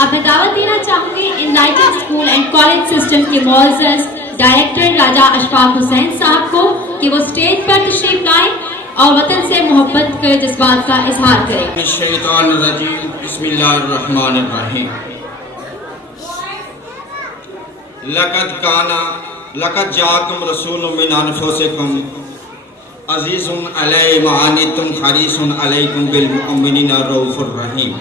अब मैं दावत देना चाहूंगी enlightened school and college system के मुअज़्ज़ज़ डायरेक्टर राजा अशफाक हुसैन साहब को कि वो स्टेज पर तशरीफ लाएं और वतन से मोहब्बत के जज्बात का इजहार करें। बिस्मिल्लाहिर्रहमानिर्रहीम। लक़द जाअकुम रसूलुम मिन अनफुसिकुम अज़ीज़ुन अलैहि मा अनित्तुम हरीसुन अलैकुम बिल मुमिनीना रऊफ़ुर रहीम।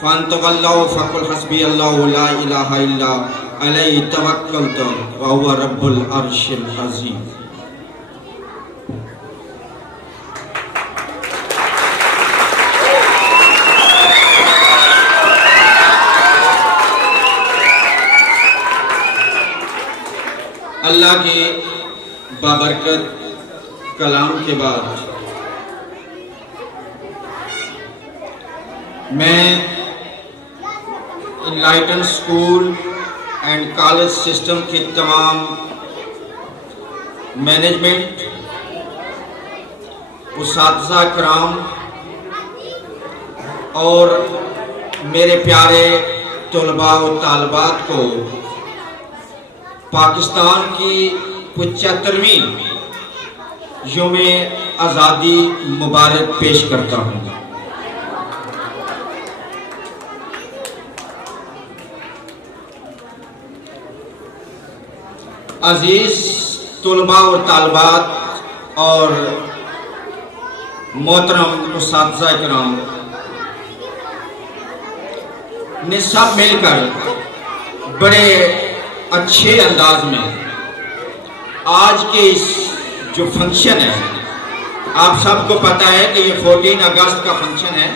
फ़अन्तवल्लौ फ़क़ुल हस्बियल्लाहु ला इलाहा इल्ला अलैहि तवक्कलतु व हुवा रब्बुल अर्शिल अज़ीम। अल्लाह के बाबरकत कलाम के बाद मैं enlighten school and college system की तमाम मैनेजमेंट, उस्ताज़ा कराम और मेरे प्यारे तलबा और तालबात को पाकिस्तान की 75वीं यौम आज़ादी मुबारक पेश करता हूँ। अजीज तलबा और तालबात और मोहतरम उस्ताज़ा किराम ने सब मिलकर बड़े अच्छे अंदाज में आज के इस जो फंक्शन है, आप सबको पता है कि ये 14 अगस्त का फंक्शन है,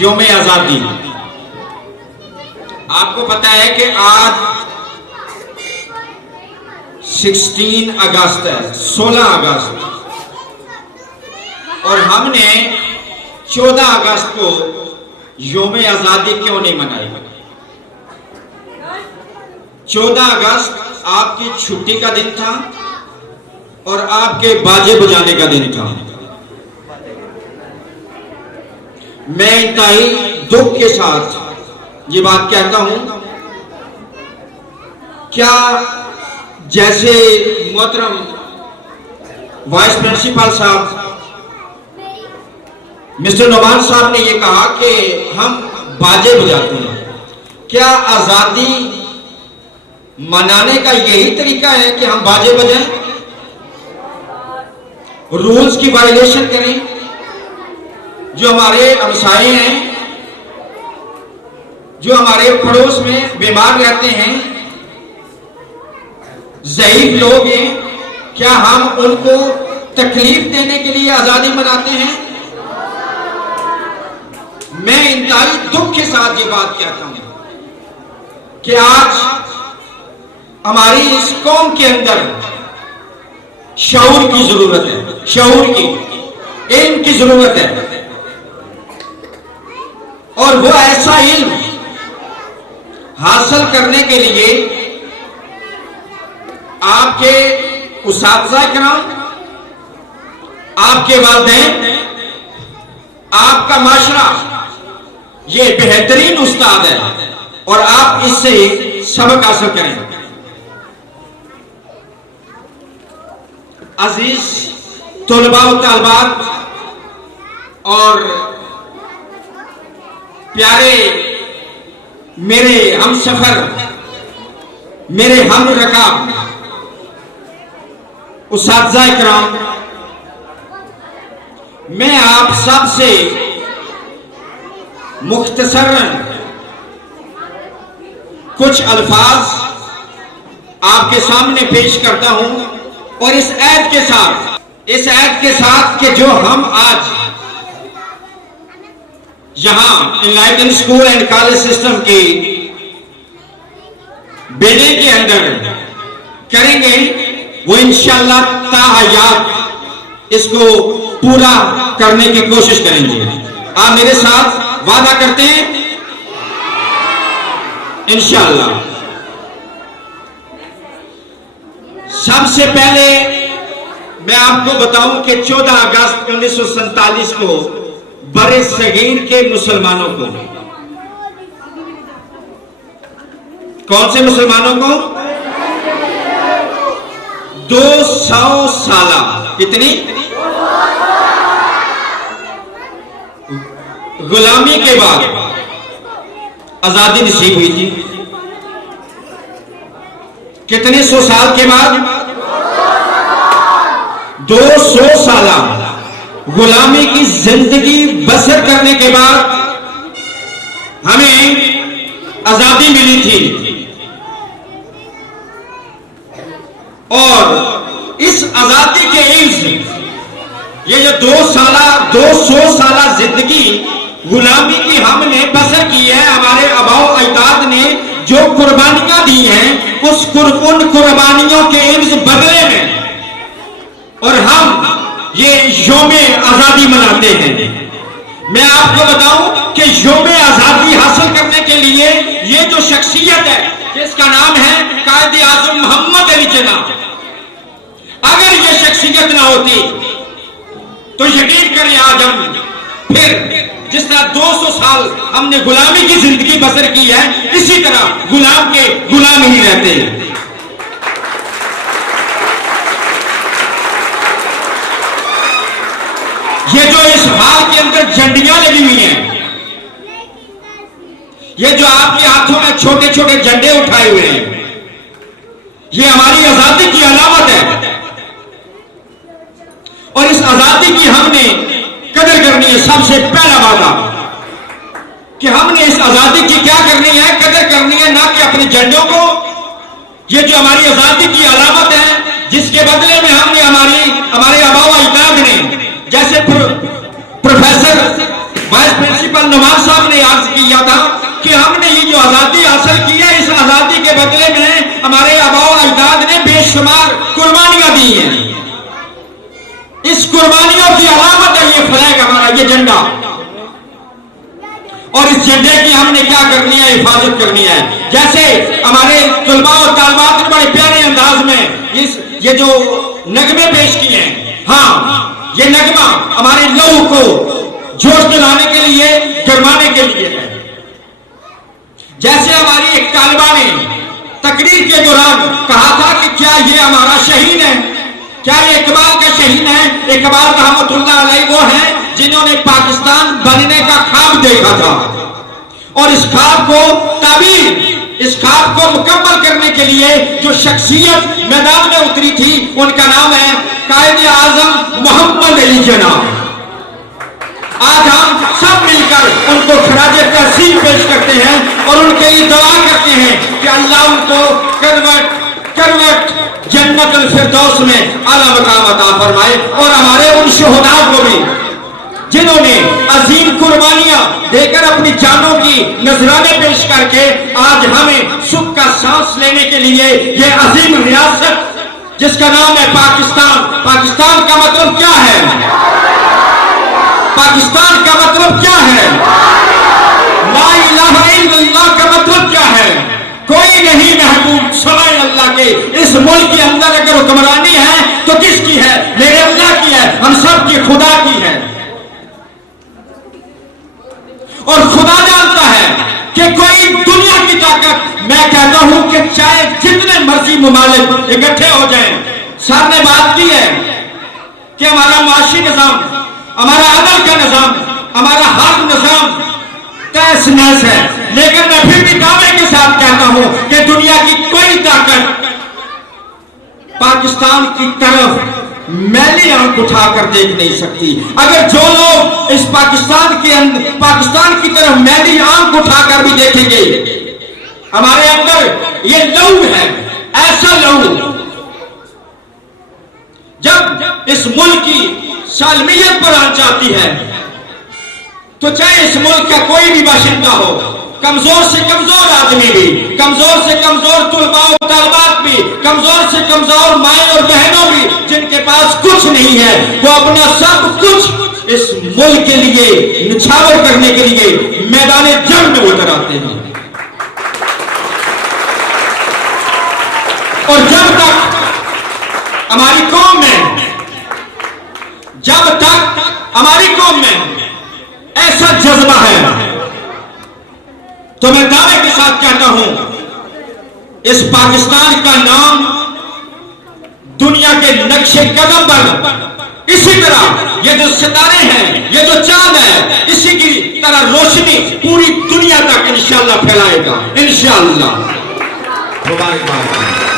यौम आज़ादी। आपको पता है कि आज 16 अगस्त है, 16 अगस्त, और हमने 14 अगस्त को यौम आज़ादी क्यों नहीं मनाई? 14 अगस्त आपकी छुट्टी का दिन था और आपके बाजे बजाने का दिन था। मैं इंतहाई दुख के साथ ये बात कहता हूं, क्या जैसे मोहतरम वाइस प्रिंसिपल साहब मिस्टर नोमान साहब ने ये कहा कि हम बाजे बजाते हैं, क्या आजादी मनाने का यही तरीका है कि हम बाजे बजाएं, रूल्स की वायलेशन करें? जो हमारे हमसाये हैं, जो हमारे पड़ोस में बीमार रहते हैं, ज़ईफ लोग हैं, क्या हम उनको तकलीफ देने के लिए आजादी मनाते हैं? मैं इंतहाई दुख के साथ ये बात कहता हूं कि आज हमारी इस कौम के अंदर शऊर की जरूरत है, शऊर की, इल्म की जरूरत है, और वो ऐसा इल्म हासिल करने के लिए आपके उस्ताज़ा किराम, आपके वालिदैन, आपका माशरा ये बेहतरीन उस्ताद है और आप इससे सबक हासिल करें। अजीज तलबा व तालबात और प्यारे मेरे हम सफर, मेरे हम रकाब उस्ताज़ा किराम, मैं आप सब से मुख्तसरन कुछ अल्फाज आपके सामने पेश करता हूं, और इस ऐद के साथ कि जो हम आज यहां enlighten school and college system की बिल्डिंग के अंदर करेंगे, वो इंशाअल्लाह ताहयात इसको पूरा करने की कोशिश करेंगे। आप मेरे साथ वादा करते हैं इंशाअल्लाह। सबसे पहले मैं आपको बताऊं कि 14 अगस्त 1947 को बड़े सगीर के मुसलमानों को। कौन से मुसलमानों को? 200 साल। कितनी? गुलामी के बाद आजादी नसीब हुई थी। कितने 100 साल के बाद? 200 साल गुलामी की जिंदगी बसर करने के बाद हमें आजादी मिली थी। और इस आजादी के इल्ज़ ये जो 200 साल जिंदगी गुलामी की हमने बसर की है, हमारे आबाओ अजदाद ने जो कुर्बानियां दी हैं उन कुर्बानियों के इल्ज़ बदले में और हम ये यौमे आजादी मनाते हैं। मैं आपको बताऊं कि यौमे आजादी हासिल करने के लिए ये जो शख्सियत है जिसका नाम है कायद आज़म मोहम्मद अली जिन्ना, अगर ये शख्सियत ना होती तो यकीन करें आज हम फिर जिस तरह 200 साल हमने गुलामी की जिंदगी बसर की है, इसी तरह गुलाम के गुलाम ही रहते हैं। ये जो इस हाल के अंदर झंडियां लगी हुई हैं, ये जो आपके हाथों में छोटे छोटे झंडे उठाए हुए हैं, ये हमारी आजादी की अलामत है। और इस आजादी की हमने कदर करनी है। सबसे पहला वादा कि हमने इस आजादी की क्या करनी है, कदर करनी है, ना कि अपने झंडों को। ये जो हमारी आजादी की अलामत है, जिसके बदले में हमने हमारे आबाओ अजदाद ने, जैसे प्रोफेसर वाइस प्रिंसिपल नुमान साहब ने अर्ज किया था कि हमने ये जो आजादी हासिल की है, इस आजादी के बदले में हमारे आबाओ अजदाद ने बेशुमार कुर्बानियां दी हैं। इस कुर्बानियों की अलामत है ये फ्लैग हमारा, ये झंडा। और इस झंडे की हमने क्या करनी है, हिफाजत करनी है। जैसे हमारे तुलबा और तालबात ने बड़े प्यारे अंदाज में ये जो नगमे पेश किए हैं, हाँ, ये नगमा हमारे लहू को जोश दिलाने के लिए, गरमाने के लिए है। जैसे हमारी एक तालिबा ने तकरीर के दौरान कहा था कि क्या ये हमारा शहीन है, क्या ये इकबाल का शहीन है। इकबाल रहमतुल्लाह अलैह वो है जिन्होंने पाकिस्तान बनने का ख्वाब देखा था और इस ख्वाब को ताबीर, इस ख्वाब को मुकम्मल करने के लिए जो शख्सियत मैदान में उतरी थी, उनका नाम है कायद आज़म मोहम्मद अली जिन्ना। आज हम सब मिलकर उनको खराजे तहसीन पेश करते हैं और उनके लिए दुआ करते हैं कि अल्लाह उनको करवट जन्नतुल फिरदौस में आला मकाम अता फरमाए। और हमारे उन शुहदा को भी जिन्होंने अजीम कुर्बानियां देकर अपनी जानों की नजराने पेश करके आज हमें सुख का सांस लेने के लिए ये अजीम रियासत जिसका नाम है पाकिस्तान। पाकिस्तान का मतलब क्या है? पाकिस्तान का मतलब क्या है? ला इलाहा इल्लल्लाह का मतलब क्या है? कोई नहीं महबूब सवाए अल्लाह के। इस मुल्क के अंदर अगर हुक्मरानी है तो किसकी है? मेरे अल्लाह की है, हम सब की खुदा की है। और खुदा जानता है कि कोई दुनिया की ताकत, मैं कहता हूं कि चाहे जितने मर्जी मुमालिक इकट्ठे हो जाएं, सर ने बात की है कि हमारा माशी निजाम, हमारा अदल का निजाम, हमारा हर निजाम तहस नहस है, लेकिन मैं फिर भी दावे के साथ कहता हूं कि दुनिया की कोई ताकत पाकिस्तान की तरफ मैली आंख उठाकर देख नहीं सकती। अगर जो लोग इस पाकिस्तान की तरफ मैली आंख उठाकर भी देखेंगे, हमारे अंदर ये लहू है, ऐसा लहू जब इस मुल्क की सालमियत पर आंच आती है तो चाहे इस मुल्क का कोई भी बाशिंदा हो, कमजोर से कमजोर आदमी भी, कमजोर से कमजोर तुलबा और तालिबात भी, कमजोर से कमजोर माए और बहनों भी, जिनके पास कुछ नहीं है, वो अपना सब कुछ इस मुल्क के लिए निछावर करने के लिए मैदान जंग में उतर आते हैं। और जब तक हमारी कौम में ऐसा जज्बा है, तो मैं दावे के साथ कहता हूं, इस पाकिस्तान का नाम दुनिया के नक्शे कदम पर इसी तरह ये जो सितारे हैं, ये जो चांद है, इसी की तरह रोशनी पूरी दुनिया तक इंशाअल्लाह फैलाएगा, इंशाअल्लाह। मुबारकबाद।